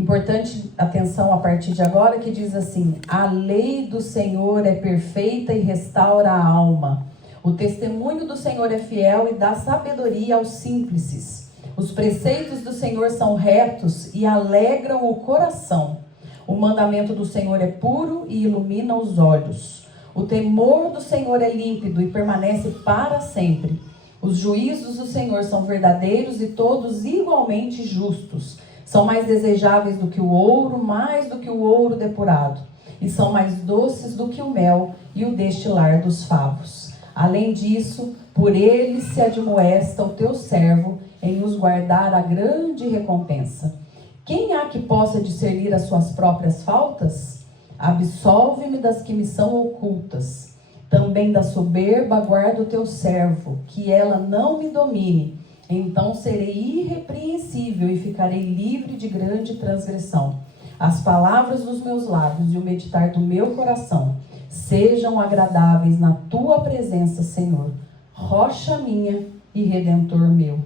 Importante atenção a partir de agora, que diz assim: a lei do Senhor é perfeita e restaura a alma. O testemunho do Senhor é fiel e dá sabedoria aos simples. Os preceitos do Senhor são retos e alegram o coração. O mandamento do Senhor é puro e ilumina os olhos. O temor do Senhor é límpido e permanece para sempre. Os juízos do Senhor são verdadeiros e todos igualmente justos. São mais desejáveis do que o ouro, mais do que o ouro depurado. E são mais doces do que o mel e o destilar dos favos. Além disso, por ele se admoesta o teu servo em nos guardar a grande recompensa. Quem há que possa discernir as suas próprias faltas? Absolve-me das que me são ocultas. Também da soberba guarda o teu servo, que ela não me domine. Então serei irrepreensível e ficarei livre de grande transgressão. As palavras dos meus lábios e o meditar do meu coração sejam agradáveis na tua presença, Senhor, rocha minha e redentor meu.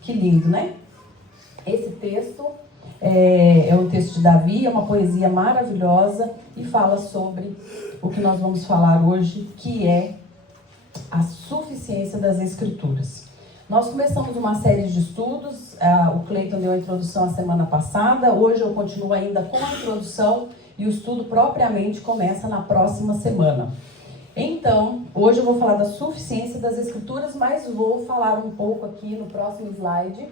Que lindo, né? Esse texto é um texto de Davi, é uma poesia maravilhosa e fala sobre o que nós vamos falar hoje, que é a suficiência das Escrituras. Nós começamos uma série de estudos, o Cleiton deu a introdução a semana passada, hoje eu continuo ainda com a introdução e o estudo propriamente começa na próxima semana. Então, hoje eu vou falar da suficiência das Escrituras, mas vou falar um pouco aqui no próximo slide.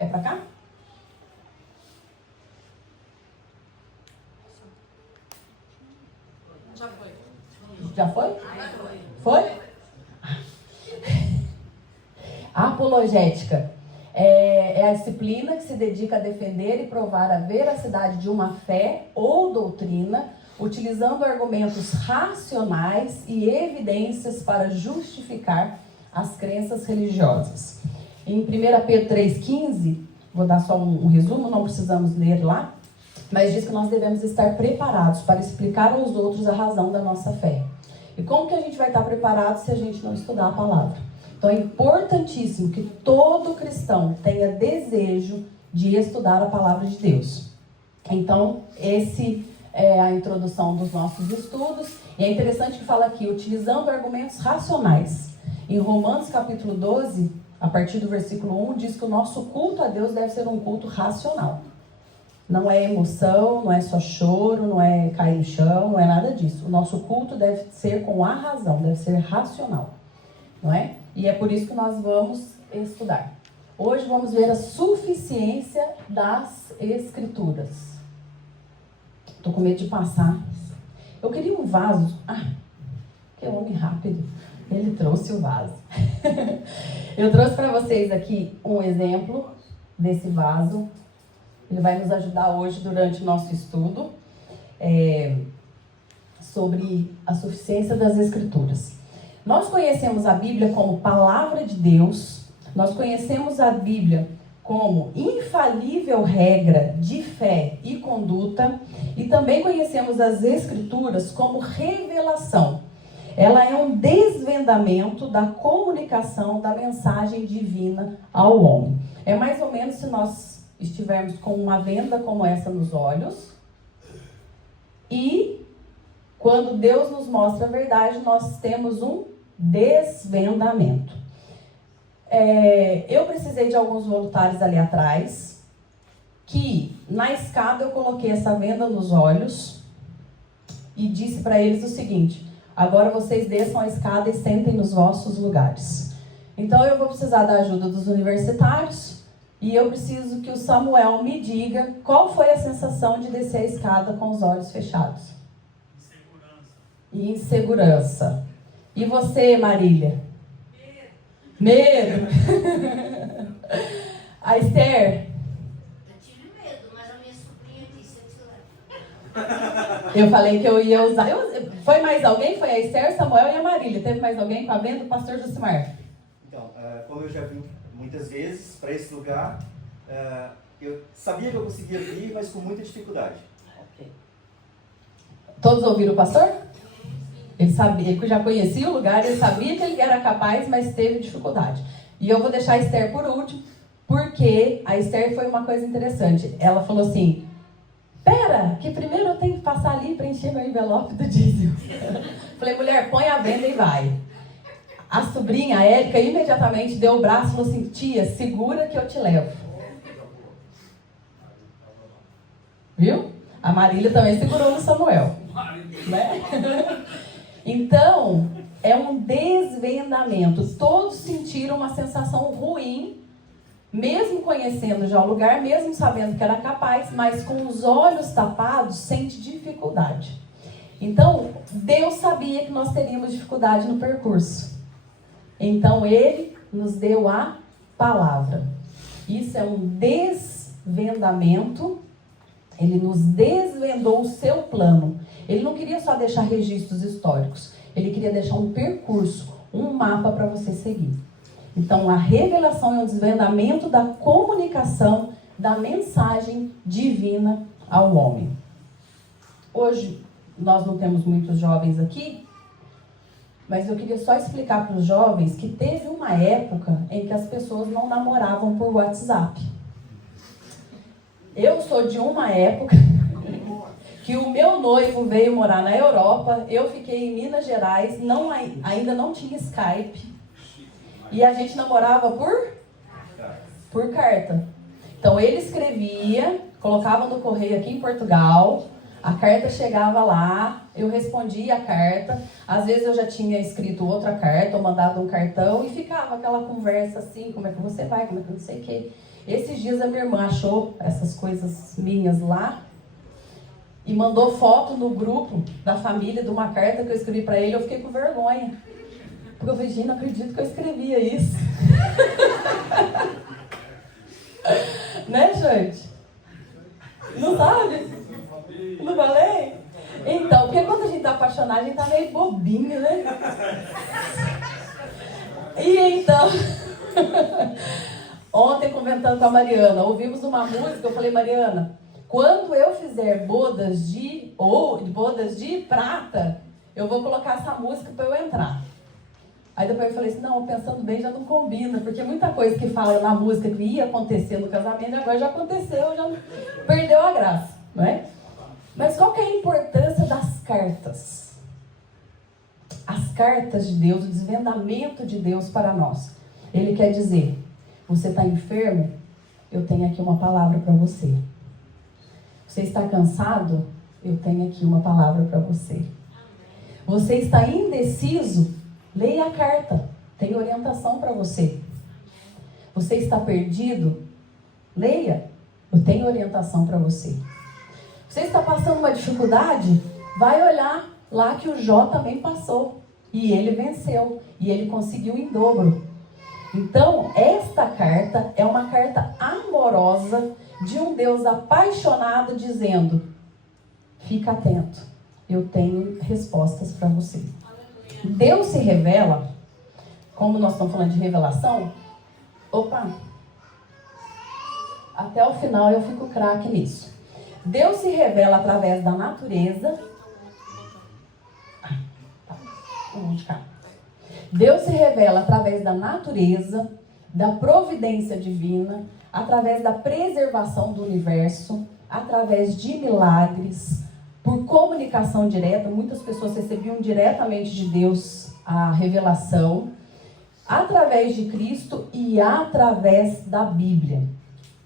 É para cá? Já foi. Já foi? Foi? A apologética é a disciplina que se dedica a defender e provar a veracidade de uma fé ou doutrina, utilizando argumentos racionais e evidências para justificar as crenças religiosas. Em 1 Pedro 3,15, vou dar só um resumo, não precisamos ler lá, mas diz que nós devemos estar preparados para explicar aos outros a razão da nossa fé. E como que a gente vai estar preparado se a gente não estudar a palavra? Então é importantíssimo que todo cristão tenha desejo de estudar a palavra de Deus. Então, esse é a introdução dos nossos estudos. E é interessante que fala aqui, utilizando argumentos racionais. Em Romanos capítulo 12, a partir do versículo 1, diz que o nosso culto a Deus deve ser um culto racional. Não é emoção, não é só choro, não é cair no chão, não é nada disso. O nosso culto deve ser com a razão, deve ser racional. Não é? E é por isso que nós vamos estudar. Hoje vamos ver a suficiência das Escrituras. Estou com medo de passar. Eu queria um vaso. Que homem rápido. Ele trouxe o vaso. Eu trouxe para vocês aqui um exemplo desse vaso. Ele vai nos ajudar hoje durante o nosso estudo sobre a suficiência das Escrituras. Nós conhecemos a Bíblia como palavra de Deus, nós conhecemos a Bíblia como infalível regra de fé e conduta, e também conhecemos as Escrituras como revelação. Ela é um desvendamento da comunicação da mensagem divina ao homem. É mais ou menos se nós estivermos com uma venda como essa nos olhos, e quando Deus nos mostra a verdade, nós temos um desvendamento. Eu precisei de alguns voluntários ali atrás, que na escada eu coloquei essa venda nos olhos e disse para eles o seguinte: agora vocês desçam a escada e sentem nos vossos lugares. Então eu vou precisar da ajuda dos universitários e eu preciso que o Samuel me diga qual foi a sensação de descer a escada com os olhos fechados. Insegurança. E você, Marília? Medo. A Esther? Eu tive medo, mas a minha sobrinha disse: eu te levo. Eu falei que eu ia usar. Foi mais alguém? Foi a Esther, Samuel e a Marília. Teve mais alguém com a venda? O pastor Josimar. Então, como eu já vim muitas vezes para esse lugar, eu sabia que eu conseguia vir, mas com muita dificuldade. Okay. Todos ouviram o pastor? Ele sabia, ele já conhecia o lugar, ele sabia que ele era capaz, mas teve dificuldade. E eu vou deixar a Esther por último, porque a Esther foi uma coisa interessante. Ela falou assim: Pera, que primeiro eu tenho que passar ali e preencher meu envelope do dízimo. Falei, mulher, põe a venda e vai. A sobrinha, a Érica, imediatamente deu o braço e falou assim, tia, segura que eu te levo. Viu? A Marília também segurou no Samuel. Né? Então, é um desvendamento. Todos sentiram uma sensação ruim, mesmo conhecendo já o lugar, mesmo sabendo que era capaz, mas com os olhos tapados, sente dificuldade. Então, Deus sabia que nós teríamos dificuldade no percurso. Então, Ele nos deu a palavra. Isso é um desvendamento. Ele nos desvendou o seu plano. Ele não queria só deixar registros históricos. Ele queria deixar um percurso, um mapa para você seguir. Então, a revelação é um desvendamento da comunicação da mensagem divina ao homem. Hoje, nós não temos muitos jovens aqui, mas eu queria só explicar para os jovens que teve uma época em que as pessoas não namoravam por WhatsApp. Eu sou de uma época que o meu noivo veio morar na Europa, eu fiquei em Minas Gerais, ainda não tinha Skype, e a gente namorava por carta. Então ele escrevia, colocava no correio aqui em Portugal, a carta chegava lá, eu respondia a carta, às vezes eu já tinha escrito outra carta, ou mandado um cartão, e ficava aquela conversa assim, como é que você vai, como é que não sei o quê. Esses dias a minha irmã achou essas coisas minhas lá, e mandou foto no grupo da família de uma carta que eu escrevi para ele. Eu fiquei com vergonha. Porque eu falei, gente, não acredito que eu escrevia isso. Né, gente? Não sabe? Não falei? Então, porque quando a gente tá apaixonado, a gente tá meio bobinho, né? E então... Ontem, comentando com a Mariana, ouvimos uma música, eu falei, Mariana... Quando eu fizer bodas de prata, eu vou colocar essa música para eu entrar. Aí depois eu falei assim, não, pensando bem, já não combina, porque muita coisa que fala na música que ia acontecer no casamento, agora já aconteceu, já perdeu a graça, não é? Mas qual que é a importância das cartas? As cartas de Deus, o desvendamento de Deus para nós. Ele quer dizer, você está enfermo? Eu tenho aqui uma palavra para você. Você está cansado? Eu tenho aqui uma palavra para você. Você está indeciso? Leia a carta. Tem orientação para você. Você está perdido? Leia. Eu tenho orientação para você. Você está passando uma dificuldade? Vai olhar lá que o Jó também passou. E ele venceu. E ele conseguiu em dobro. Então, esta carta é uma carta amorosa de um Deus apaixonado dizendo, fica atento, eu tenho respostas para você. Deus se revela, como nós estamos falando de revelação, até o final eu fico craque nisso. Deus se revela através da natureza. Deus se revela através da natureza, da providência divina, através da preservação do universo, através de milagres, por comunicação direta. Muitas pessoas recebiam diretamente de Deus a revelação, através de Cristo e através da Bíblia.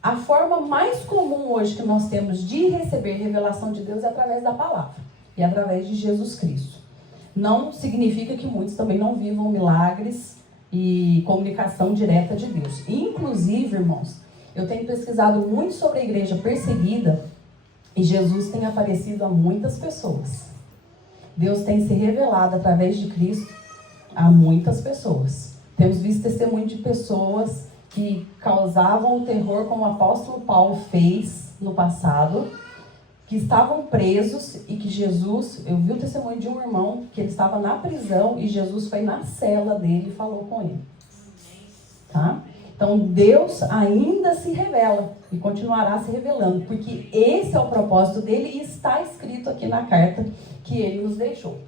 A forma mais comum hoje que nós temos de receber revelação de Deus é através da palavra e através de Jesus Cristo. Não significa que muitos também não vivam milagres e comunicação direta de Deus. Inclusive, irmãos, eu tenho pesquisado muito sobre a igreja perseguida e Jesus tem aparecido a muitas pessoas. Deus tem se revelado através de Cristo a muitas pessoas. Temos visto testemunho de pessoas que causavam o terror, como o apóstolo Paulo fez no passado, que estavam presos e que Jesus, eu vi o testemunho de um irmão que ele estava na prisão e Jesus foi na cela dele e falou com ele. Tá? Então Deus ainda se revela e continuará se revelando, porque esse é o propósito dele e está escrito aqui na carta que ele nos deixou.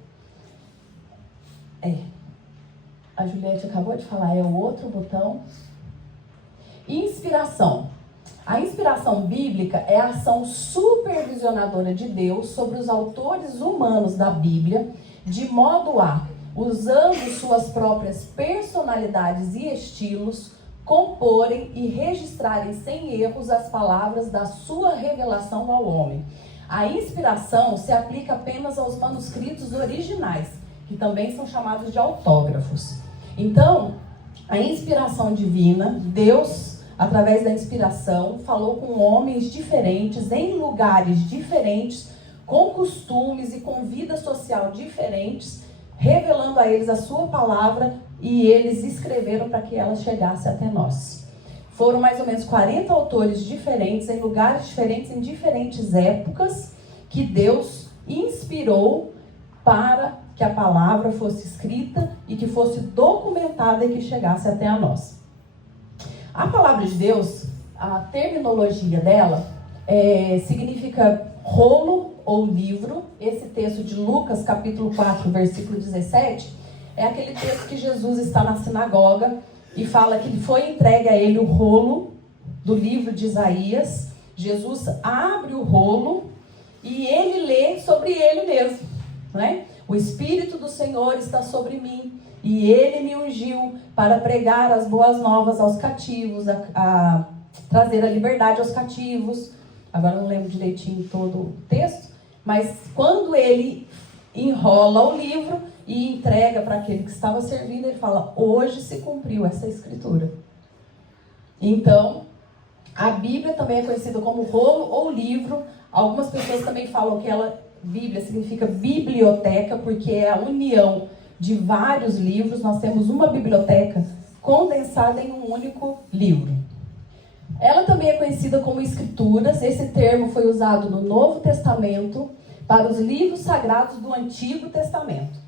A Juliette acabou de falar, é o outro botão. Inspiração. A inspiração bíblica é a ação supervisionadora de Deus sobre os autores humanos da Bíblia, de modo a, usando suas próprias personalidades e estilos, comporem e registrarem sem erros as palavras da sua revelação ao homem. A inspiração se aplica apenas aos manuscritos originais, que também são chamados de autógrafos. Então, a inspiração divina, Deus, através da inspiração, falou com homens diferentes, em lugares diferentes, com costumes e com vida social diferentes, revelando a eles a sua palavra, e eles escreveram para que ela chegasse até nós. Foram mais ou menos 40 autores diferentes, em lugares diferentes, em diferentes épocas, que Deus inspirou para que a palavra fosse escrita e que fosse documentada e que chegasse até a nós. A palavra de Deus, a terminologia dela, significa rolo ou livro. Esse texto de Lucas, capítulo 4, versículo 17, é aquele texto que Jesus está na sinagoga e fala que foi entregue a ele o rolo do livro de Isaías. Jesus abre o rolo e ele lê sobre ele mesmo, né? O Espírito do Senhor está sobre mim e ele me ungiu para pregar as boas novas aos cativos, a trazer a liberdade aos cativos. Agora eu não lembro direitinho todo o texto, mas quando ele enrola o livro e entrega para aquele que estava servindo, ele fala: hoje se cumpriu essa escritura. Então, a Bíblia também é conhecida como rolo ou livro. Algumas pessoas também falam que Bíblia significa biblioteca, porque é a união de vários livros. Nós temos uma biblioteca condensada em um único livro. Ela também é conhecida como Escrituras. Esse termo foi usado no Novo Testamento para os livros sagrados do Antigo Testamento.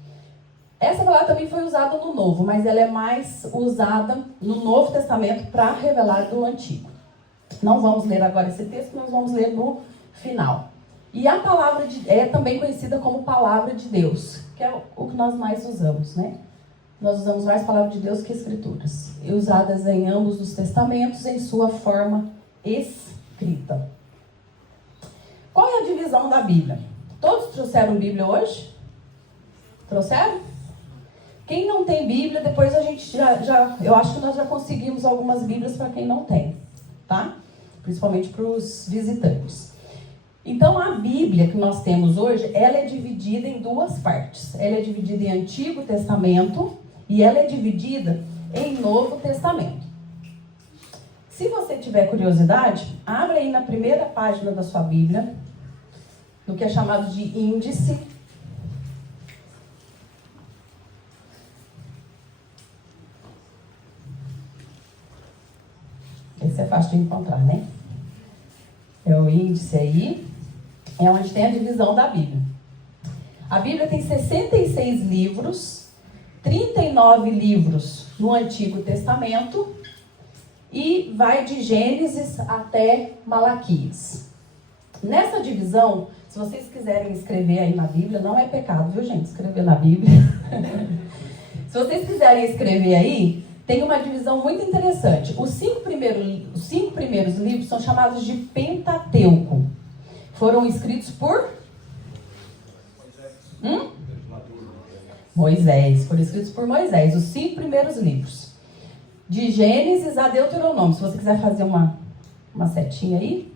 Essa palavra também foi usada no Novo, mas ela é mais usada no Novo Testamento para revelar do Antigo. Não vamos ler agora esse texto, nós vamos ler no final. E a palavra é também conhecida como Palavra de Deus, que é o que nós mais usamos, né? Nós usamos mais Palavra de Deus que Escrituras, usadas em ambos os testamentos em sua forma escrita. Qual é a divisão da Bíblia? Todos trouxeram Bíblia hoje? Trouxeram? Quem não tem Bíblia, depois a gente eu acho que nós já conseguimos algumas Bíblias para quem não tem, tá? Principalmente para os visitantes. Então, a Bíblia que nós temos hoje, ela é dividida em duas partes. Ela é dividida em Antigo Testamento e ela é dividida em Novo Testamento. Se você tiver curiosidade, abre aí na primeira página da sua Bíblia, no que é chamado de índice. Esse é fácil de encontrar, né? É o índice aí. É onde tem a divisão da Bíblia. A Bíblia tem 66 livros, 39 livros no Antigo Testamento e vai de Gênesis até Malaquias. Nessa divisão, se vocês quiserem escrever aí na Bíblia, não é pecado, viu, gente? Escrever na Bíblia. Se vocês quiserem escrever aí, tem uma divisão muito interessante. Os cinco primeiros livros são chamados de Pentateuco. Foram escritos por Moisés. Foram escritos por Moisés, os 5 primeiros livros. De Gênesis a Deuteronômio. Se você quiser fazer uma setinha aí.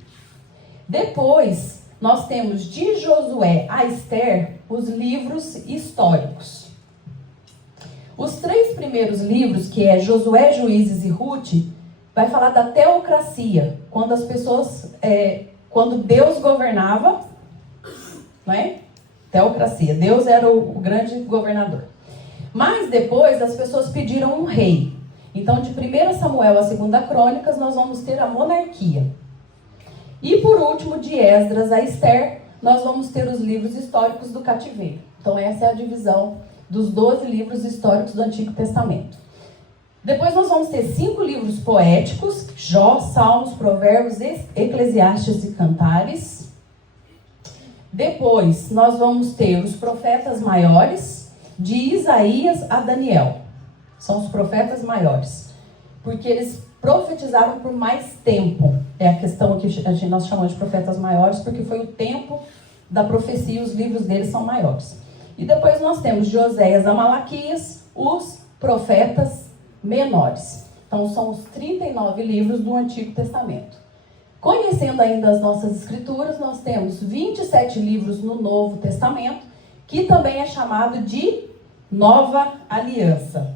Depois, nós temos de Josué a Esther, os livros históricos. Os 3 primeiros livros, que é Josué, Juízes e Ruth, vai falar da teocracia, quando as pessoas, quando Deus governava, não é? Teocracia, Deus era o grande governador. Mas depois as pessoas pediram um rei. Então, de 1 Samuel a 2 Crônicas, nós vamos ter a monarquia. E por último, de Esdras a Esther, nós vamos ter os livros históricos do cativeiro. Então, essa é a divisão dos 12 livros históricos do Antigo Testamento. Depois nós vamos ter 5 livros poéticos: Jó, Salmos, Provérbios, Eclesiastes e Cantares. Depois nós vamos ter os profetas maiores, de Isaías a Daniel. São os profetas maiores, porque eles profetizaram por mais tempo. É a questão que nós chamamos de profetas maiores, porque foi o tempo da profecia e os livros deles são maiores. E depois nós temos de Oséias a Malaquias, os profetas menores. Então são os 39 livros do Antigo Testamento. Conhecendo ainda as nossas escrituras, nós temos 27 livros no Novo Testamento, que também é chamado de Nova Aliança.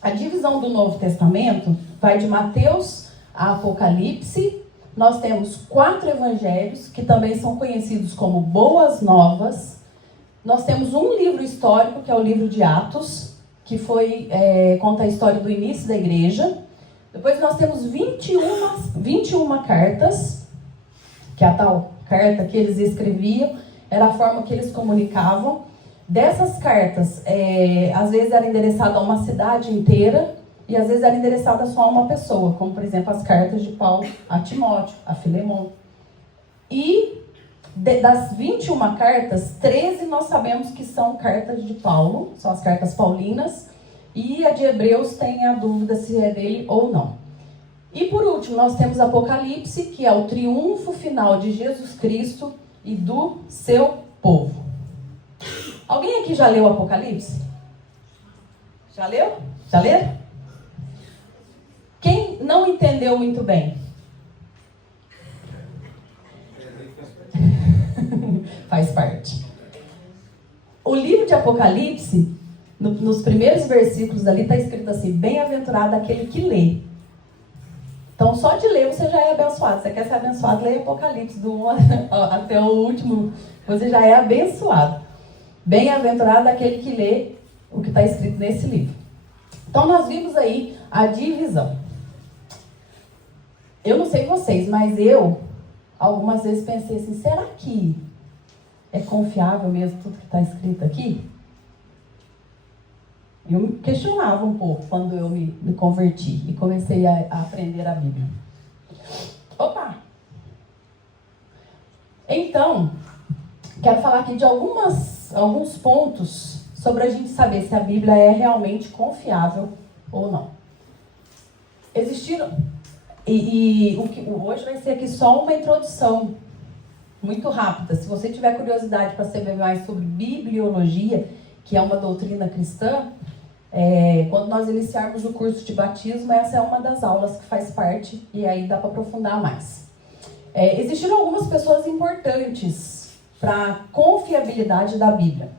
A divisão do Novo Testamento vai de Mateus a Apocalipse. Nós temos 4 evangelhos, que também são conhecidos como Boas Novas. Nós temos um livro histórico, que é o livro de Atos, que conta a história do início da igreja. Depois nós temos 21 cartas, que é a tal carta que eles escreviam, era a forma que eles comunicavam. Dessas cartas, às vezes era endereçada a uma cidade inteira, e às vezes era endereçada só a uma pessoa, como por exemplo as cartas de Paulo a Timóteo, a Filemon. E das 21 cartas, 13 nós sabemos que são cartas de Paulo, são as cartas paulinas, e a de Hebreus tem a dúvida se é dele ou não. E por último, nós temos Apocalipse, que é o triunfo final de Jesus Cristo e do seu povo. Alguém aqui já leu Apocalipse? Já leu? Já leram? Quem não entendeu muito bem? Faz parte. O livro de Apocalipse, nos primeiros versículos ali, está escrito assim: bem-aventurado aquele que lê. Então, só de ler você já é abençoado. Você quer ser abençoado, leia Apocalipse, do 1 até o último, você já é abençoado. Bem-aventurado aquele que lê o que está escrito nesse livro. Então, nós vimos aí a divisão. Eu não sei vocês, mas eu, algumas vezes pensei assim, será que é confiável mesmo tudo que está escrito aqui? Eu me questionava um pouco quando eu me converti e comecei a aprender a Bíblia. Opa! Então, quero falar aqui de alguns pontos sobre a gente saber se a Bíblia é realmente confiável ou não. Existiram, hoje vai ser aqui só uma introdução muito rápida. Se você tiver curiosidade para saber mais sobre bibliologia, que é uma doutrina cristã, quando nós iniciarmos o curso de batismo, essa é uma das aulas que faz parte, e aí dá para aprofundar mais. Existiram algumas pessoas importantes para a confiabilidade da Bíblia.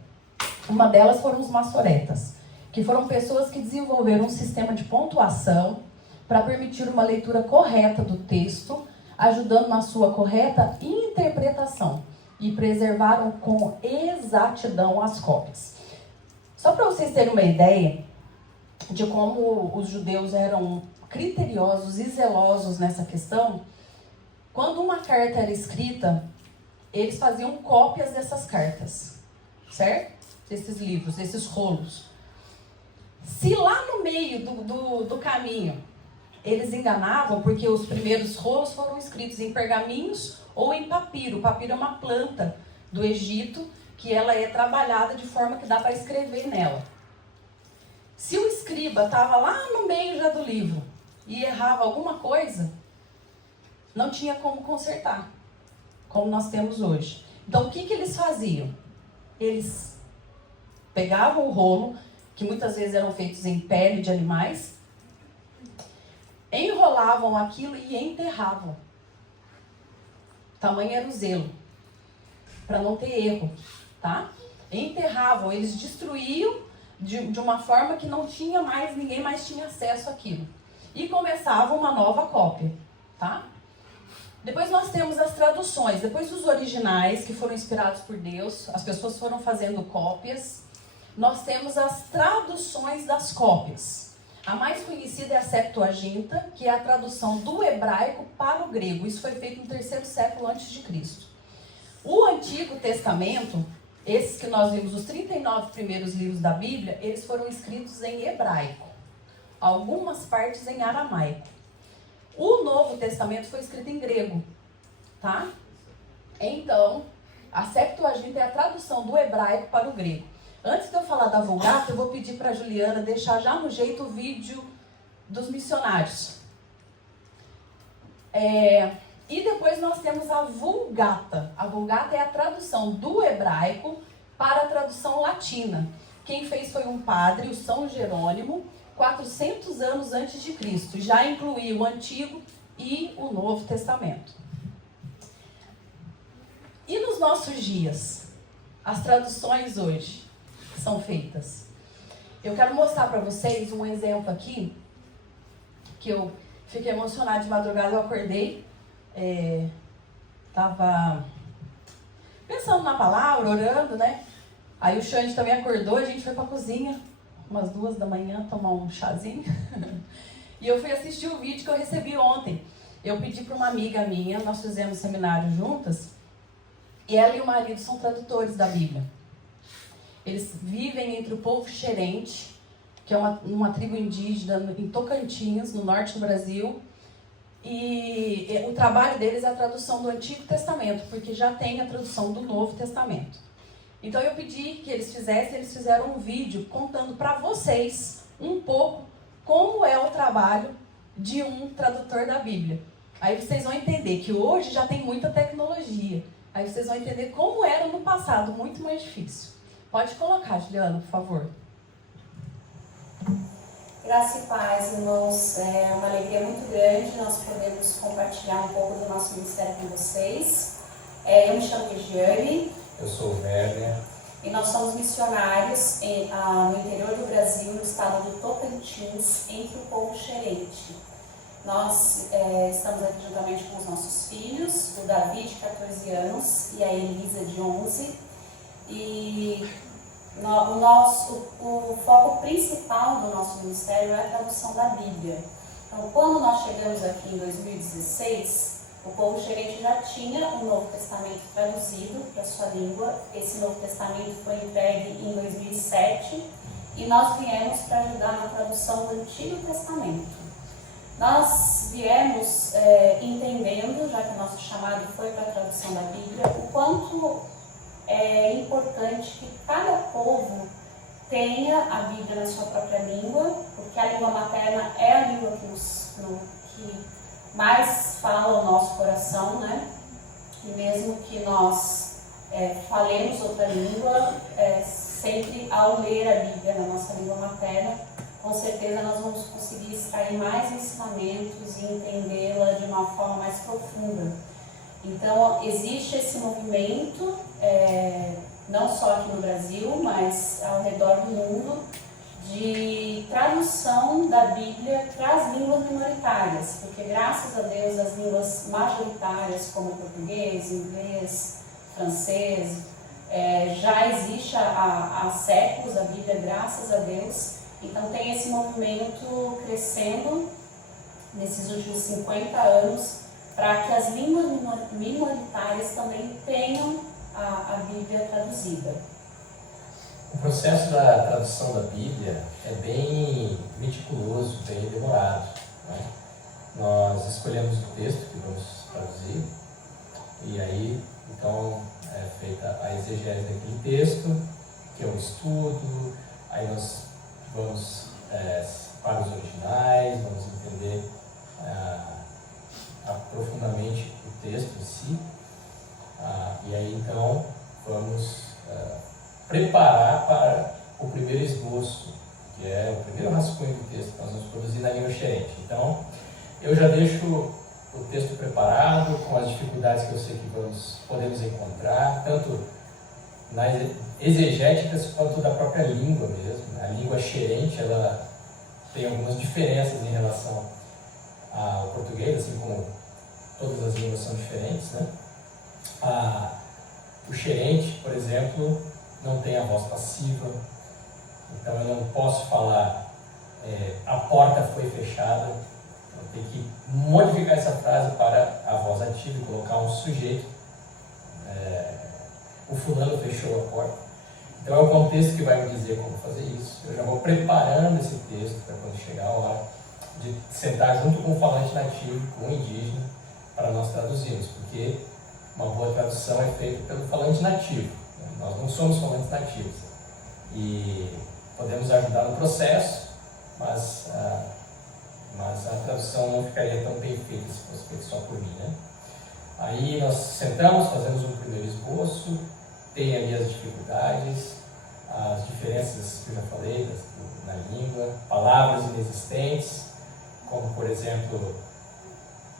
Uma delas foram os maçoretas, que foram pessoas que desenvolveram um sistema de pontuação para permitir uma leitura correta do texto, ajudando na sua correta interpretação, e preservaram com exatidão as cópias. Só para vocês terem uma ideia de como os judeus eram criteriosos e zelosos nessa questão, quando uma carta era escrita, eles faziam cópias dessas cartas, certo? Desses livros, desses rolos. Se lá no meio do caminho eles enganavam, porque os primeiros rolos foram escritos em pergaminhos ou em papiro. O papiro é uma planta do Egito, que ela é trabalhada de forma que dá para escrever nela. Se o escriba estava lá no meio já do livro e errava alguma coisa, não tinha como consertar, como nós temos hoje. Então, o que eles faziam? Eles pegavam o rolo, que muitas vezes eram feitos em pele de animais, enrolavam aquilo e enterravam. Tamanho era o zelo, para não ter erro, tá? Enterravam, eles destruíam de uma forma que não tinha mais, ninguém mais tinha acesso àquilo. E começavam uma nova cópia, tá? Depois nós temos as traduções. Depois dos originais, que foram inspirados por Deus, as pessoas foram fazendo cópias. Nós temos as traduções das cópias. A mais conhecida é a Septuaginta, que é a tradução do hebraico para o grego. Isso foi feito no 3º século a.C. O Antigo Testamento, esses que nós vimos, os 39 primeiros livros da Bíblia, eles foram escritos em hebraico. Algumas partes em aramaico. O Novo Testamento foi escrito em grego, tá? Então, a Septuaginta é a tradução do hebraico para o grego. Antes de eu falar da Vulgata, eu vou pedir para a Juliana deixar já no jeito o vídeo dos missionários. E depois nós temos a Vulgata. A Vulgata é a tradução do hebraico para a tradução latina. Quem fez foi um padre, o São Jerônimo, 400 anos antes de Cristo. Já incluiu o Antigo e o Novo Testamento. E nos nossos dias, as traduções hoje são feitas. Eu quero mostrar para vocês um exemplo aqui, que eu fiquei emocionada de madrugada, eu acordei, estava pensando na palavra, orando, né? Aí o Xande também acordou, a gente foi para a cozinha, umas 2 da manhã, tomar um chazinho. E eu fui assistir o vídeo que eu recebi ontem. Eu pedi para uma amiga minha, nós fizemos seminário juntas, e ela e o marido são tradutores da Bíblia. Eles vivem entre o povo xerente, que é uma tribo indígena em Tocantins, no norte do Brasil. E o trabalho deles é a tradução do Antigo Testamento, porque já tem a tradução do Novo Testamento. Então eu pedi que eles fizeram um vídeo contando para vocês um pouco como é o trabalho de um tradutor da Bíblia. Aí vocês vão entender que hoje já tem muita tecnologia. Aí vocês vão entender como era no passado, muito mais difícil. Pode colocar, Juliana, por favor. Graça e paz, irmãos. É uma alegria muito grande nós podermos compartilhar um pouco do nosso ministério com vocês. Eu me chamo Regiane. Eu sou o Werner. E nós somos missionários no interior do Brasil, no estado do Tocantins, entre o povo xerente. Nós estamos aqui juntamente com os nossos filhos, o Davi, de 14 anos, e a Elisa, de 11. E o foco principal do nosso ministério é a tradução da Bíblia. Então, quando nós chegamos aqui em 2016, o povo xerente já tinha o Novo Testamento traduzido para a sua língua. Esse Novo Testamento foi entregue em 2007 e nós viemos para ajudar na tradução do Antigo Testamento. Nós viemos entendendo, já que o nosso chamado foi para a tradução da Bíblia, o quanto é importante que cada povo tenha a Bíblia na sua própria língua, porque a língua materna é a língua que mais fala o nosso coração, né? E mesmo que nós falemos outra língua, sempre ao ler a Bíblia na nossa língua materna, com certeza nós vamos conseguir extrair mais ensinamentos e entendê-la de uma forma mais profunda. Então, existe esse movimento, não só aqui no Brasil, mas ao redor do mundo, de tradução da Bíblia para as línguas minoritárias, porque graças a Deus as línguas majoritárias, como português, inglês, francês, já existe há séculos a Bíblia, graças a Deus. Então tem esse movimento crescendo nesses últimos 50 anos para que as línguas minoritárias também tenham a Bíblia traduzida. O processo da tradução da Bíblia é bem meticuloso, bem demorado, né? Nós escolhemos o texto que vamos traduzir e aí então é feita a exegese daquele texto, que é um estudo, aí nós vamos para os originais, vamos entender profundamente o texto em si, e aí então vamos preparar para o primeiro esboço, que é o primeiro rascunho do texto que nós vamos produzir na língua xerente. Então, eu já deixo o texto preparado, com as dificuldades que eu sei que podemos encontrar, tanto nas exegéticas quanto da própria língua mesmo. A língua xerente, ela tem algumas diferenças em relação ao português, assim como todas as línguas são diferentes, né? O xerente, por exemplo, não tem a voz passiva, então eu não posso falar a porta foi fechada, eu tenho que modificar essa frase para a voz ativa e colocar um sujeito, o fulano fechou a porta. Então é o contexto que vai me dizer como fazer isso. Eu já vou preparando esse texto para quando chegar a hora de sentar junto com o falante nativo, com o indígena, para nós traduzirmos, porque uma boa tradução é feita pelo falante nativo. Nós não somos falantes nativos e podemos ajudar no processo, mas mas a tradução não ficaria tão bem feita se fosse feita só por mim, né? Aí nós sentamos, fazemos um primeiro esboço, tem ali as dificuldades, as diferenças que eu já falei na língua, palavras inexistentes, como por exemplo,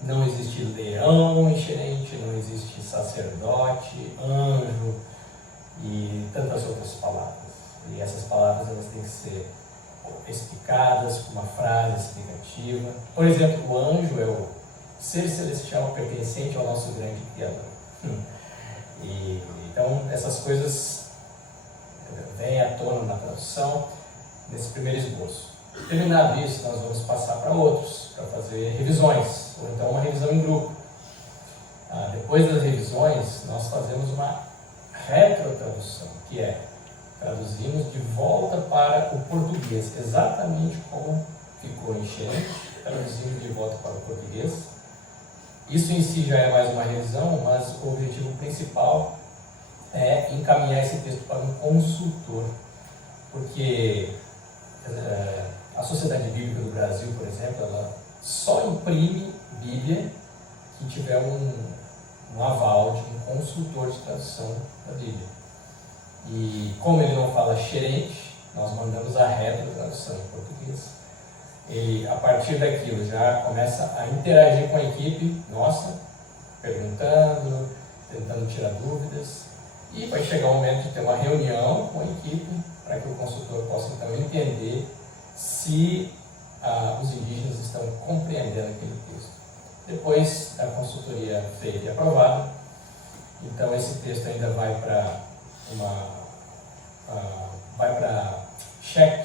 não existe leão em xerente, não existe sacerdote, anjo e tantas outras palavras. E essas palavras elas têm que ser explicadas com uma frase explicativa. Por exemplo, o anjo é o ser celestial pertencente ao nosso grande Criador. E, então, essas coisas vêm à tona na tradução, nesse primeiro esboço. Terminado isso, nós vamos passar para outros, para fazer revisões, ou então uma revisão em grupo. Depois das revisões, nós fazemos uma retrotradução, que é traduzimos de volta para o português, exatamente como ficou em xerente, traduzimos de volta para o português. Isso em si já é mais uma revisão, mas o objetivo principal é encaminhar esse texto para um consultor, porque a Sociedade Bíblica do Brasil, por exemplo, ela só imprime Bíblia que tiver um aval de um consultor de tradução da Bíblia. E como ele não fala xerente, nós mandamos a retrotradução em português. Ele, a partir daquilo, já começa a interagir com a equipe nossa, perguntando, tentando tirar dúvidas, e vai chegar o momento de ter uma reunião com a equipe para que o consultor possa então entender se os indígenas estão compreendendo aquele texto. Depois da consultoria feita e aprovada, então esse texto ainda vai para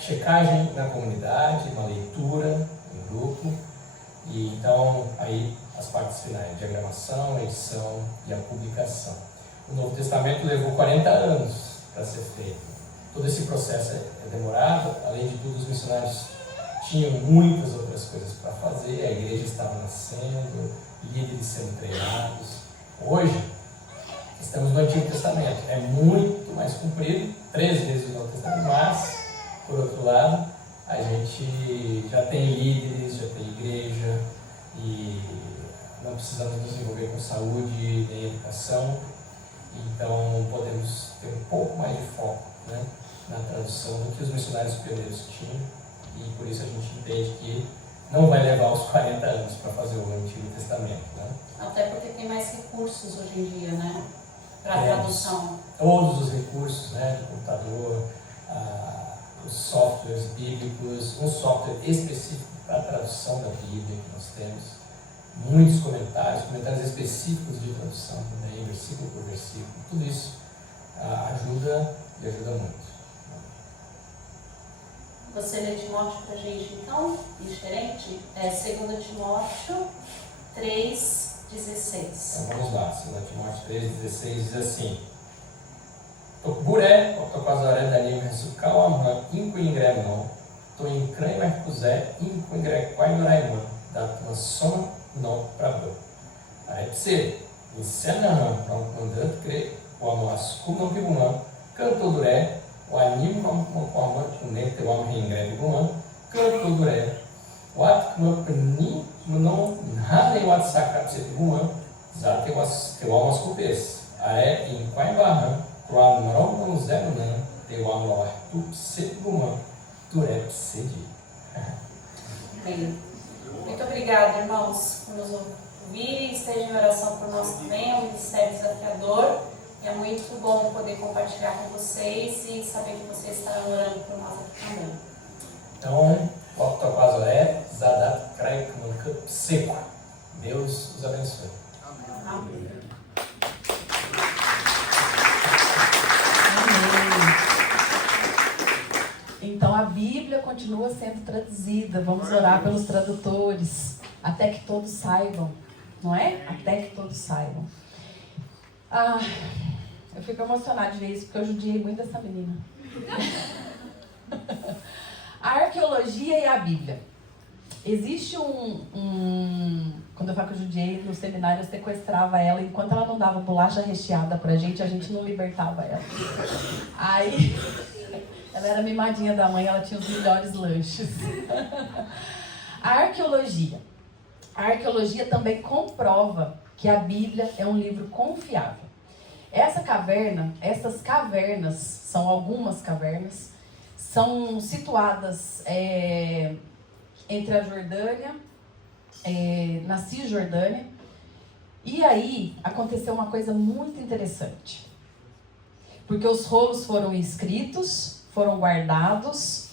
checagem na comunidade, uma leitura em grupo, e então aí as partes finais, diagramação, edição e a publicação. O Novo Testamento levou 40 anos para ser feito. Todo esse processo é demorado, além de tudo os missionários tinham muitas outras coisas para fazer, a igreja estava nascendo, líderes sendo treinados. Hoje, estamos no Antigo Testamento, é muito mais comprido, 3 vezes o Novo Testamento, mas, por outro lado, a gente já tem líderes, já tem igreja, e não precisamos nos envolver com saúde nem educação, então podemos ter um pouco mais de foco, né, na tradução do que os missionários pioneiros tinham, e por isso a gente entende que não vai levar os 40 anos para fazer o Antigo Testamento, né? Até porque tem mais recursos hoje em dia, né? Para tradução. Todos os recursos, né, do computador, os softwares bíblicos, um software específico para a tradução da Bíblia que nós temos, muitos comentários específicos de tradução também, versículo por versículo, tudo isso ajuda e ajuda muito. Você lê Timóteo para a gente então, diferente? 2 Timóteo 3,16. Então vamos lá, 2 Timóteo 3,16 diz assim: Tokburé, Tokazaré, Danim, Resukal, Amran, Inco Ingré, não, Tô Incrã, Mercuzé, Inco Ingré, Quai, Noraimã, da tua soma, não, para bom. Aí você, ensina, não, mandando crer, o amor, não, Pibumã, Canto Duré, o animo não conforma com nem teu amor em Gumã, Canto Duré, o ato não peni, não nada em WhatsApp para você Pibumã, já teu amor escupês, aí em Quai Barran, Quamrão não zero não, teu amor tu Pibumã, Duré Psedi. Bem, muito obrigada, irmãos, por nos ouvirem. Esteja em oração por nós também, é um ministério desafiador. É muito bom poder compartilhar com vocês e saber que vocês estarão orando por nós aqui também. Então, o Tokazaré, Zadat, Kraik, Manka, Seco. Deus os abençoe. Amém. Então a Bíblia continua sendo traduzida. Vamos orar pelos tradutores, até que todos saibam, não é? Até que todos saibam. Eu fico emocionada de ver isso, porque eu judiei muito essa menina. A arqueologia e a Bíblia. Existe quando eu falo que eu judiei no seminário, eu sequestrava ela, enquanto ela não dava bolacha recheada pra gente, a gente não libertava ela. Aí, ela era mimadinha da mãe, ela tinha os melhores lanches. A arqueologia. A arqueologia também comprova que a Bíblia é um livro confiável. Essas cavernas, são algumas cavernas, são situadas entre a Jordânia, na Cisjordânia. E aí aconteceu uma coisa muito interessante. Porque os rolos foram escritos, foram guardados.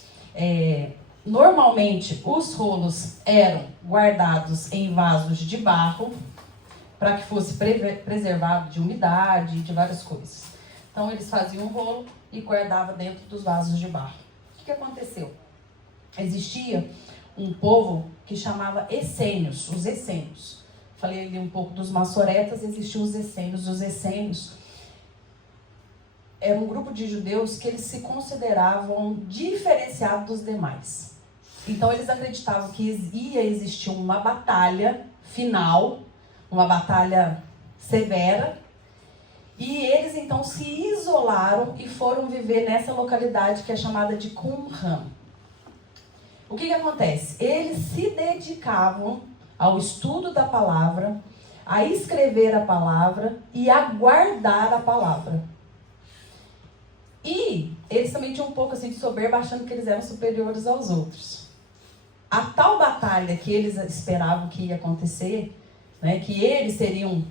Normalmente os rolos eram guardados em vasos de barro, para que fosse preservado de umidade e de várias coisas. Então eles faziam um rolo e guardavam dentro dos vasos de barro. O que aconteceu? Existia um povo que chamava essênios, os essênios. Falei ali um pouco dos massoretas, existiam os essênios. Os essênios era um grupo de judeus que eles se consideravam diferenciados dos demais. Então eles acreditavam que ia existir uma batalha final, uma batalha severa, e eles então se isolaram e foram viver nessa localidade que é chamada de Qumran. O que acontece? Eles se dedicavam ao estudo da palavra, a escrever a palavra e a guardar a palavra. E eles também tinham um pouco assim de soberba, achando que eles eram superiores aos outros. A tal batalha que eles esperavam que ia acontecer, né, que eles seriam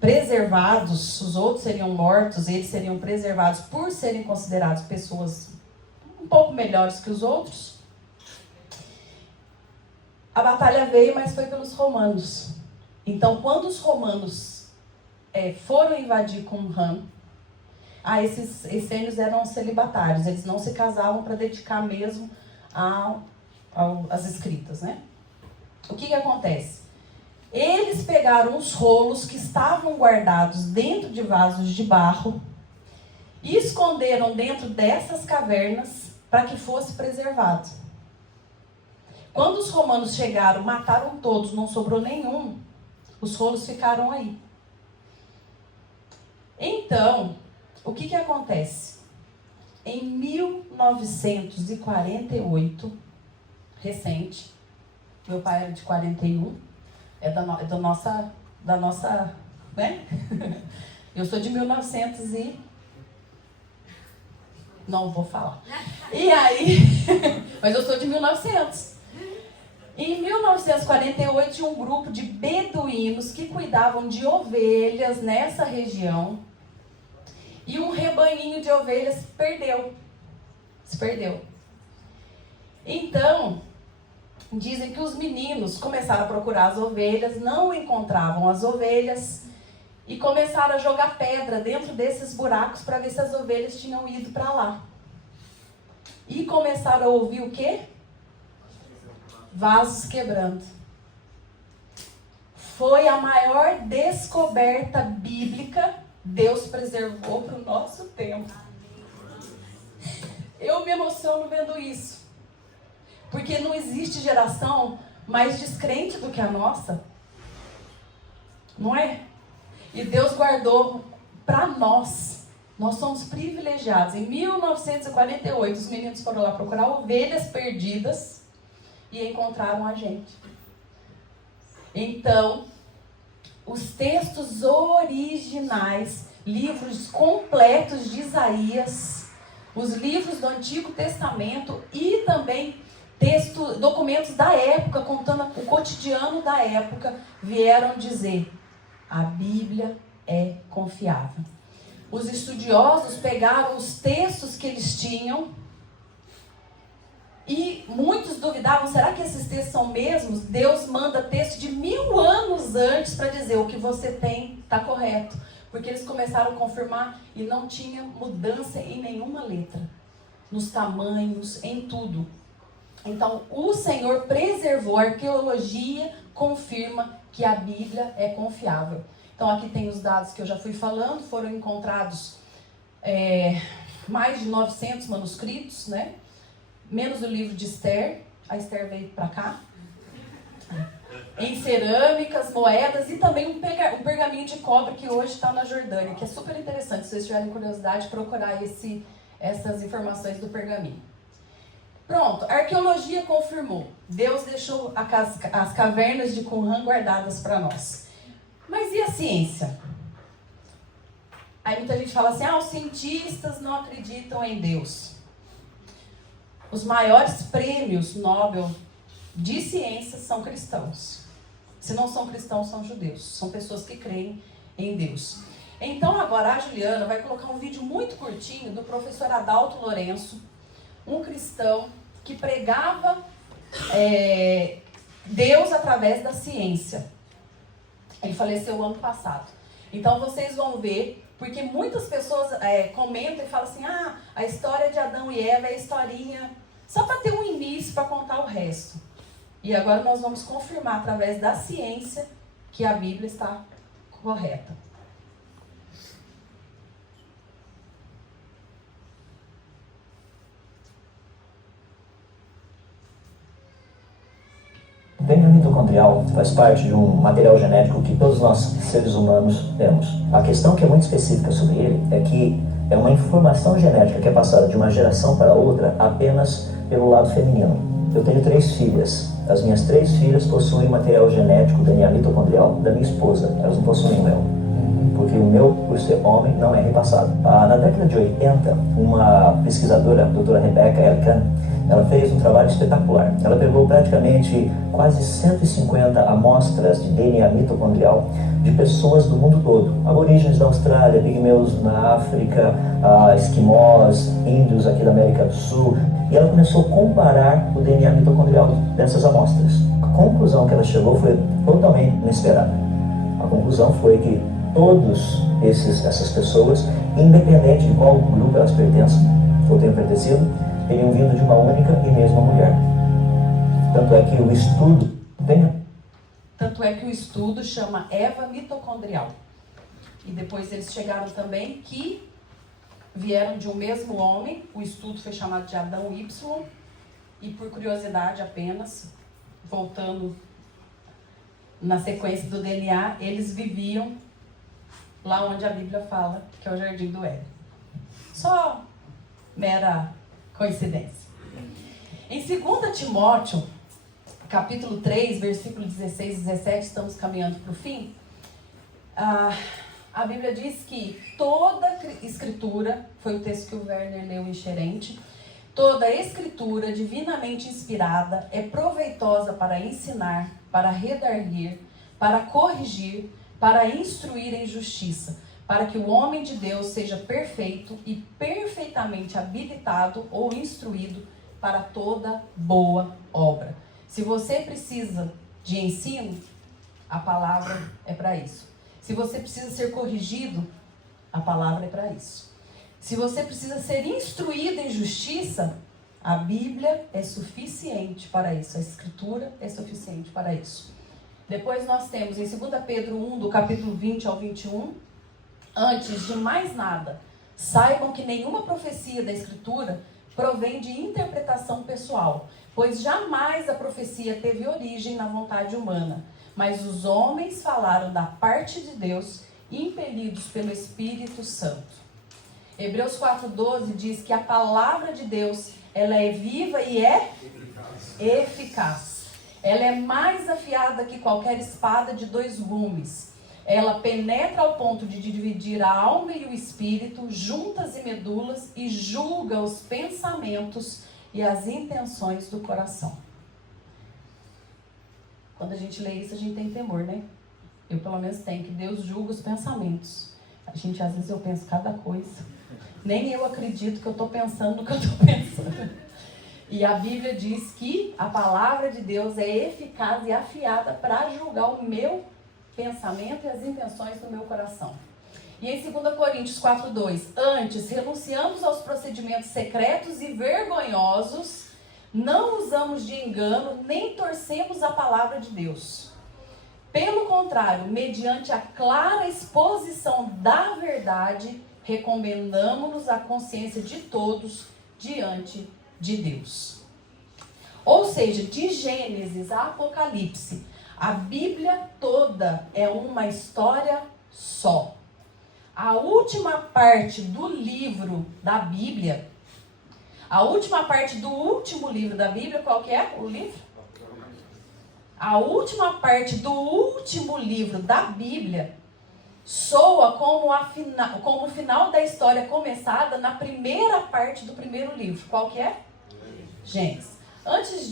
preservados, os outros seriam mortos, eles seriam preservados por serem considerados pessoas um pouco melhores que os outros. A batalha veio, mas foi pelos romanos. Então, quando os romanos foram invadir Qumran, esses essênios eram celibatários, eles não se casavam para dedicar mesmo às escritas, né? O que acontece? Eles pegaram os rolos que estavam guardados dentro de vasos de barro e esconderam dentro dessas cavernas para que fosse preservado. Quando os romanos chegaram, mataram todos, não sobrou nenhum, os rolos ficaram aí. Então, o que acontece? Em 1948, recente, meu pai era de 41, da nossa, né? Eu sou de 1900 e... Não vou falar. E aí, mas eu sou de 1900. Em 1948, tinha um grupo de beduínos que cuidavam de ovelhas nessa região. E um rebanhinho de ovelhas se perdeu. Então, dizem que os meninos começaram a procurar as ovelhas, não encontravam as ovelhas e começaram a jogar pedra dentro desses buracos para ver se as ovelhas tinham ido para lá. E começaram a ouvir o quê? Vasos quebrando. Foi a maior descoberta bíblica. Deus preservou para o nosso tempo. Eu me emociono vendo isso. Porque não existe geração mais descrente do que a nossa. Não é? E Deus guardou para nós. Nós somos privilegiados. Em 1948, os meninos foram lá procurar ovelhas perdidas e encontraram a gente. Então, os textos originais, livros completos de Isaías, os livros do Antigo Testamento e também documentos da época, contando o cotidiano da época, vieram dizer: a Bíblia é confiável. Os estudiosos pegaram os textos que eles tinham e muitos duvidavam, será que esses textos são mesmos? Deus manda texto de 1000 anos antes para dizer o que você tem está correto. Porque eles começaram a confirmar e não tinha mudança em nenhuma letra. Nos tamanhos, em tudo. Então, o Senhor preservou, a arqueologia confirma que a Bíblia é confiável. Então, aqui tem os dados que eu já fui falando, foram encontrados mais de 900 manuscritos, né? Menos o livro de Esther, a Esther veio para cá, em cerâmicas, moedas e também um pergaminho de cobre que hoje está na Jordânia, que é super interessante, se vocês tiverem curiosidade, procurar essas informações do pergaminho. Pronto, a arqueologia confirmou. Deus deixou as cavernas de Qumran guardadas para nós. Mas e a ciência? Aí muita gente fala assim, os cientistas não acreditam em Deus. Os maiores prêmios Nobel de ciência são cristãos. Se não são cristãos, são judeus. São pessoas que creem em Deus. Então agora a Juliana vai colocar um vídeo muito curtinho do professor Adalto Lourenço, um cristão que pregava Deus através da ciência. Ele faleceu ano passado. Então vocês vão ver, porque muitas pessoas comentam e falam assim, a história de Adão e Eva é historinha, só para ter um início para contar o resto. E agora nós vamos confirmar através da ciência que a Bíblia está correta. O DNA mitocondrial faz parte de um material genético que todos nós, seres humanos, temos. A questão que é muito específica sobre ele é que é uma informação genética que é passada de uma geração para outra apenas pelo lado feminino. Eu tenho 3 filhas. As minhas 3 filhas possuem material genético, DNA mitocondrial, da minha esposa. Elas não possuem o meu. Porque o meu, por ser homem, não é repassado. Na década de 80, uma pesquisadora, a doutora Rebecca Elkan, ela fez um trabalho espetacular. Ela pegou praticamente quase 150 amostras de DNA mitocondrial de pessoas do mundo todo. Aborígenes da Austrália, pigmeus na África, esquimós, índios aqui da América do Sul. E ela começou a comparar o DNA mitocondrial dessas amostras. A conclusão que ela chegou foi totalmente inesperada. A conclusão foi que todas essas pessoas, independente de qual grupo elas pertencem ou tenham pertencido, teriam vindo de uma única e mesma mulher. Tanto é que o estudo chama Eva mitocondrial. E depois eles chegaram também que vieram de um mesmo homem. O estudo foi chamado de Adão Y. E por curiosidade apenas, voltando na sequência do DNA, eles viviam lá onde a Bíblia fala, que é o Jardim do Éden. Só mera coincidência. Em 2 Timóteo, capítulo 3, versículo 16 e 17, estamos caminhando para o fim, a Bíblia diz que toda escritura, foi o texto que o Werner leu em Xerente, toda escritura divinamente inspirada é proveitosa para ensinar, para redarguir, para corrigir, para instruir em justiça, para que o homem de Deus seja perfeito e perfeitamente habilitado ou instruído para toda boa obra. Se você precisa de ensino, a palavra é para isso. Se você precisa ser corrigido, a palavra é para isso. Se você precisa ser instruído em justiça, a Bíblia é suficiente para isso. A Escritura é suficiente para isso. Depois nós temos em 2 Pedro 1, do capítulo 20 ao 21, antes de mais nada, saibam que nenhuma profecia da Escritura provém de interpretação pessoal, pois jamais a profecia teve origem na vontade humana, mas os homens falaram da parte de Deus, impelidos pelo Espírito Santo. Hebreus 4,12 diz que a palavra de Deus, ela é viva e é eficaz. Ela é mais afiada que qualquer espada de 2 gumes. Ela penetra ao ponto de dividir a alma e o espírito, juntas e medulas, e julga os pensamentos e as intenções do coração. Quando a gente lê isso, a gente tem temor, né? Eu pelo menos tenho, que Deus julga os pensamentos. Às vezes eu penso cada coisa. Nem eu acredito que eu estou pensando no que eu estou pensando. E a Bíblia diz que a palavra de Deus é eficaz e afiada para julgar o meu pensamento e as intenções do meu coração. E em 2 Coríntios 4,2, antes, renunciamos aos procedimentos secretos e vergonhosos, não usamos de engano, nem torcemos a palavra de Deus. Pelo contrário, mediante a clara exposição da verdade, recomendamos-nos à consciência de todos diante de Deus. Ou seja, de Gênesis a Apocalipse, a Bíblia toda é uma história só. A última parte do livro da Bíblia, A última parte do último livro da Bíblia, qual que é o livro? A última parte do último livro da Bíblia soa como o final da história começada na primeira parte do primeiro livro. Qual que é? Gênesis. Antes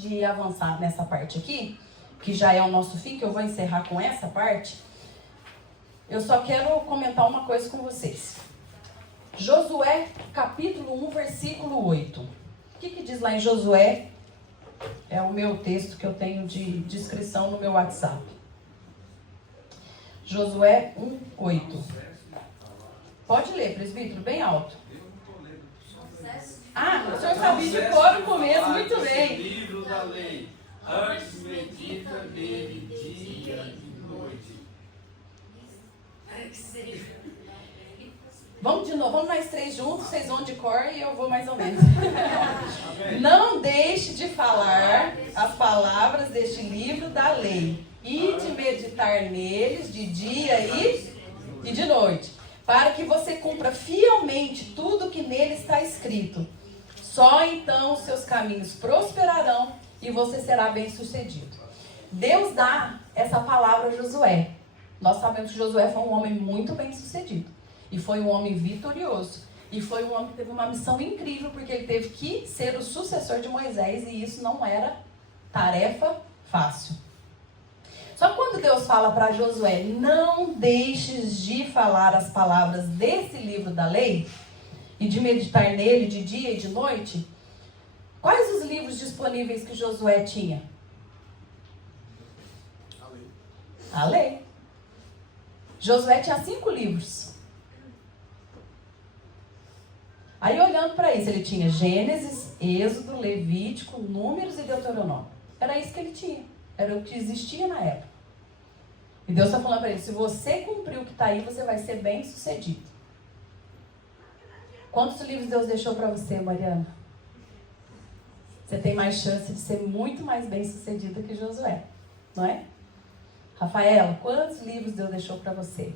de avançar nessa parte aqui, que já é o nosso fim, que eu vou encerrar com essa parte, eu só quero comentar uma coisa com vocês. Josué, capítulo 1, versículo 8. O que diz lá em Josué? É o meu texto que eu tenho de descrição no meu WhatsApp. Josué 1, 8. Pode ler, presbítero, bem alto. Ah, o senhor sabia de cor no começo, muito bem. Livro da lei, antes medita nele dia e noite. Vamos de novo, vamos nós três juntos, vocês vão de cor e eu vou mais ou menos. Não deixe de falar as palavras deste livro da lei e de meditar neles de dia e de noite, para que você cumpra fielmente tudo que nele está escrito. Só então os seus caminhos prosperarão e você será bem-sucedido. Deus dá essa palavra a Josué. Nós sabemos que Josué foi um homem muito bem-sucedido. E foi um homem vitorioso. E foi um homem que teve uma missão incrível, porque ele teve que ser o sucessor de Moisés. E isso não era tarefa fácil. Só que quando Deus fala para Josué, não deixes de falar as palavras desse livro da lei e de meditar nele de dia e de noite, quais os livros disponíveis que Josué tinha? A lei. Josué tinha 5 livros. Aí, olhando para isso, ele tinha Gênesis, Êxodo, Levítico, Números e Deuteronômio. Era isso que ele tinha. Era o que existia na época. E Deus está falando para ele, se você cumprir o que está aí, você vai ser bem sucedido. Quantos livros Deus deixou para você, Mariana? Você tem mais chance de ser muito mais bem sucedida que Josué, não é? Rafaela, quantos livros Deus deixou para você?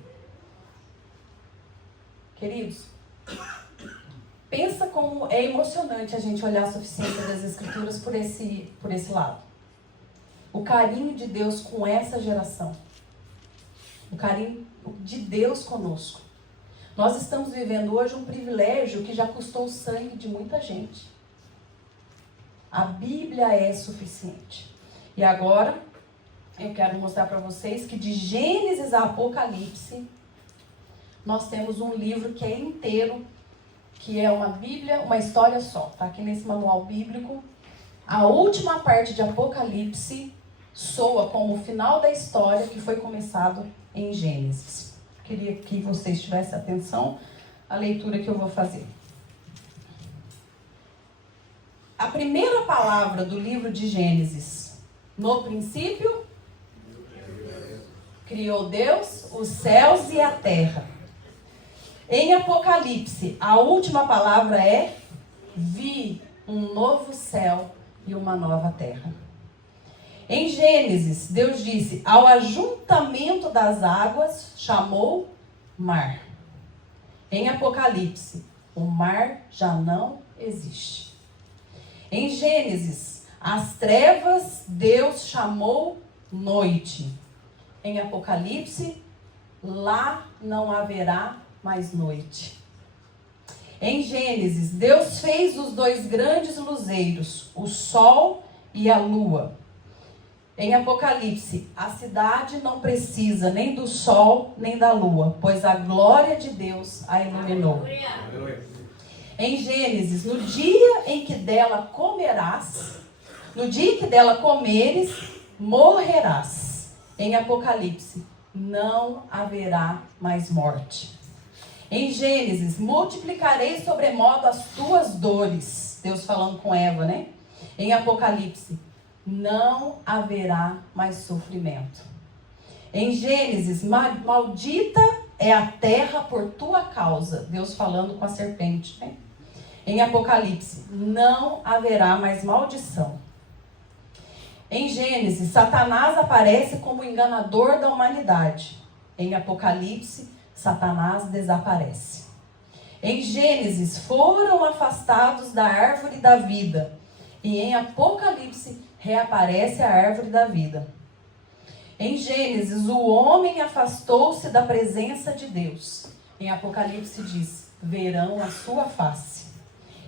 Queridos, pensa como é emocionante a gente olhar a suficiência das Escrituras por esse lado. O carinho de Deus com essa geração. O carinho de Deus conosco. Nós estamos vivendo hoje um privilégio que já custou o sangue de muita gente. A Bíblia é suficiente. E agora, eu quero mostrar para vocês que de Gênesis a Apocalipse, nós temos um livro que é inteiro, que é uma Bíblia, uma história só. Está aqui nesse manual bíblico. A última parte de Apocalipse soa como o final da história que foi começado em Gênesis. Queria que vocês tivessem atenção à leitura que eu vou fazer. A primeira palavra do livro de Gênesis, no princípio, criou Deus os céus e a terra. Em Apocalipse, a última palavra é: vi um novo céu e uma nova terra. Em Gênesis, Deus disse: ao ajuntamento das águas chamou mar. Em Apocalipse, o mar já não existe. Em Gênesis, as trevas Deus chamou noite. Em Apocalipse, lá não haverá mais noite. Em Gênesis, Deus fez os 2 grandes luzeiros, o sol e a lua. Em Apocalipse, a cidade não precisa nem do sol nem da lua, pois a glória de Deus a iluminou. Em Gênesis, no dia em que dela comerás, no dia em que dela comeres, morrerás. Em Apocalipse, não haverá mais morte. Em Gênesis, multiplicarei sobremodo as tuas dores. Deus falando com Eva, né? Em Apocalipse, não haverá mais sofrimento. Em Gênesis, maldita é a terra por tua causa. Deus falando com a serpente, né? Em Apocalipse, não haverá mais maldição. Em Gênesis, Satanás aparece como enganador da humanidade. Em Apocalipse, Satanás desaparece. Em Gênesis, foram afastados da árvore da vida. E em Apocalipse, reaparece a árvore da vida. Em Gênesis, o homem afastou-se da presença de Deus. Em Apocalipse diz, verão a sua face.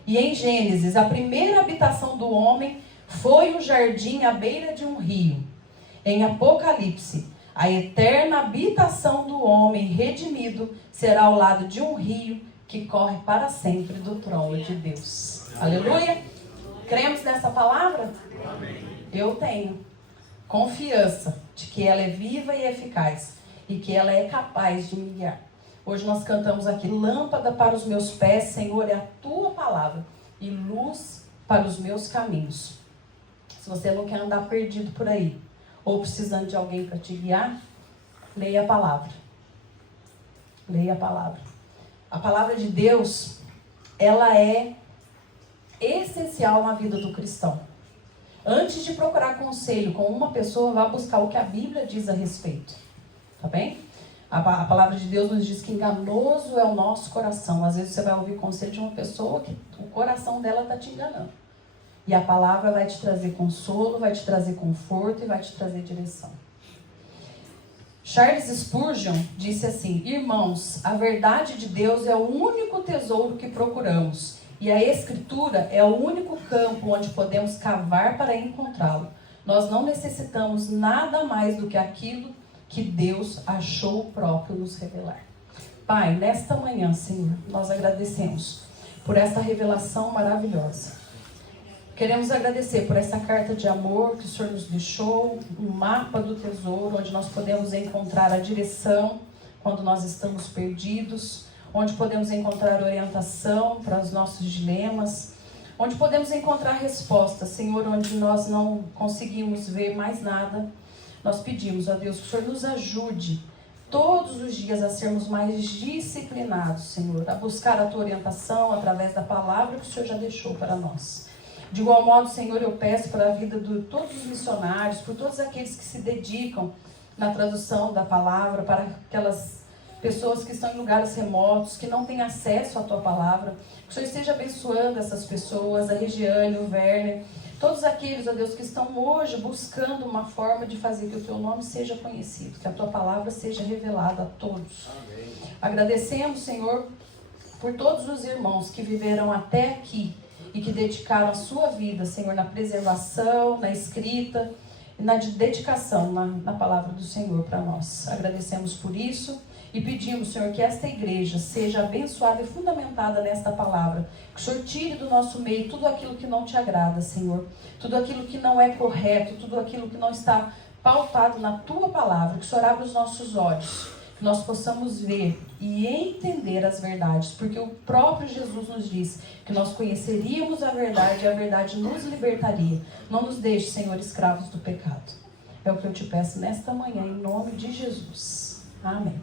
E em Gênesis, a primeira habitação do homem foi um jardim à beira de um rio. Em Apocalipse, a eterna habitação do homem redimido será ao lado de um rio que corre para sempre do trono de Deus. Aleluia! Cremos nessa palavra? Amém. Eu tenho confiança de que ela é viva e eficaz e que ela é capaz de me guiar. Hoje nós cantamos aqui, lâmpada para os meus pés, Senhor, é a tua palavra e luz para os meus caminhos. Se você não quer andar perdido por aí ou precisando de alguém para te guiar, leia a palavra. Leia a palavra. A palavra de Deus, ela é essencial na vida do cristão. Antes de procurar conselho com uma pessoa, vá buscar o que a Bíblia diz a respeito. Tá bem? A palavra de Deus nos diz que enganoso é o nosso coração. Às vezes você vai ouvir conselho de uma pessoa que o coração dela está te enganando. E a palavra vai te trazer consolo, vai te trazer conforto e vai te trazer direção. Charles Spurgeon disse assim: irmãos, a verdade de Deus é o único tesouro que procuramos. E a Escritura é o único campo onde podemos cavar para encontrá-lo. Nós não necessitamos nada mais do que aquilo que Deus achou próprio nos revelar. Pai, nesta manhã, Senhor, nós agradecemos por essa revelação maravilhosa. Queremos agradecer por essa carta de amor que o Senhor nos deixou, um mapa do tesouro, onde nós podemos encontrar a direção quando nós estamos perdidos, onde podemos encontrar orientação para os nossos dilemas, onde podemos encontrar respostas, Senhor, onde nós não conseguimos ver mais nada. Nós pedimos a Deus que o Senhor nos ajude todos os dias a sermos mais disciplinados, Senhor, a buscar a tua orientação através da palavra que o Senhor já deixou para nós. De igual modo, Senhor, eu peço para a vida de todos os missionários, por todos aqueles que se dedicam na tradução da palavra, para aquelas pessoas que estão em lugares remotos, que não têm acesso à tua palavra. Que o Senhor esteja abençoando essas pessoas, a Regiane, o Werner, todos aqueles, ó Deus, que estão hoje buscando uma forma de fazer que o teu nome seja conhecido, que a tua palavra seja revelada a todos. Amém. Agradecemos, Senhor, por todos os irmãos que viveram até aqui e que dedicaram a sua vida, Senhor, na preservação, na escrita e na dedicação na palavra do Senhor para nós. Agradecemos por isso e pedimos, Senhor, que esta igreja seja abençoada e fundamentada nesta palavra. Que o Senhor tire do nosso meio tudo aquilo que não te agrada, Senhor. Tudo aquilo que não é correto, tudo aquilo que não está pautado na tua palavra. Que o Senhor abra os nossos olhos, que nós possamos ver e entender as verdades, porque o próprio Jesus nos disse que nós conheceríamos a verdade e a verdade nos libertaria. Não nos deixe, Senhor, escravos do pecado. É o que eu te peço nesta manhã, em nome de Jesus. Amém.